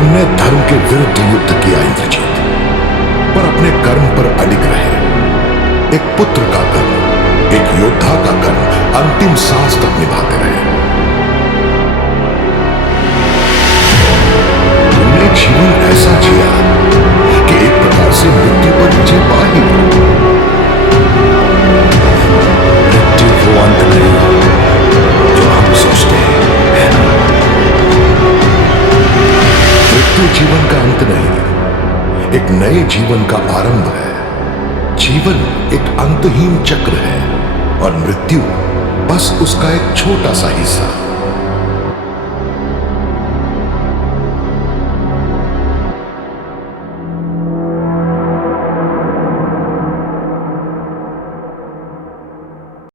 तुमने धर्म के विरुद्ध युद्ध किया इंद्रजीत, पर अपने कर्म पर अडिग रहे। एक पुत्र का कर्म, एक योद्धा का कर्म अंतिम सांस तक निभाते रहे। तुमने जीवन ऐसा जिया कि एक प्रकार से मृत्यु पर विजय पा ही ली। मृत्यु वो अंत नहीं जो हम सोचते हैं, है ना? मृत्यु जीवन का अंत नहीं, एक नए जीवन का आरंभ है। जीवन एक अंतहीन चक्र है और मृत्यु बस उसका एक छोटा सा हिस्सा।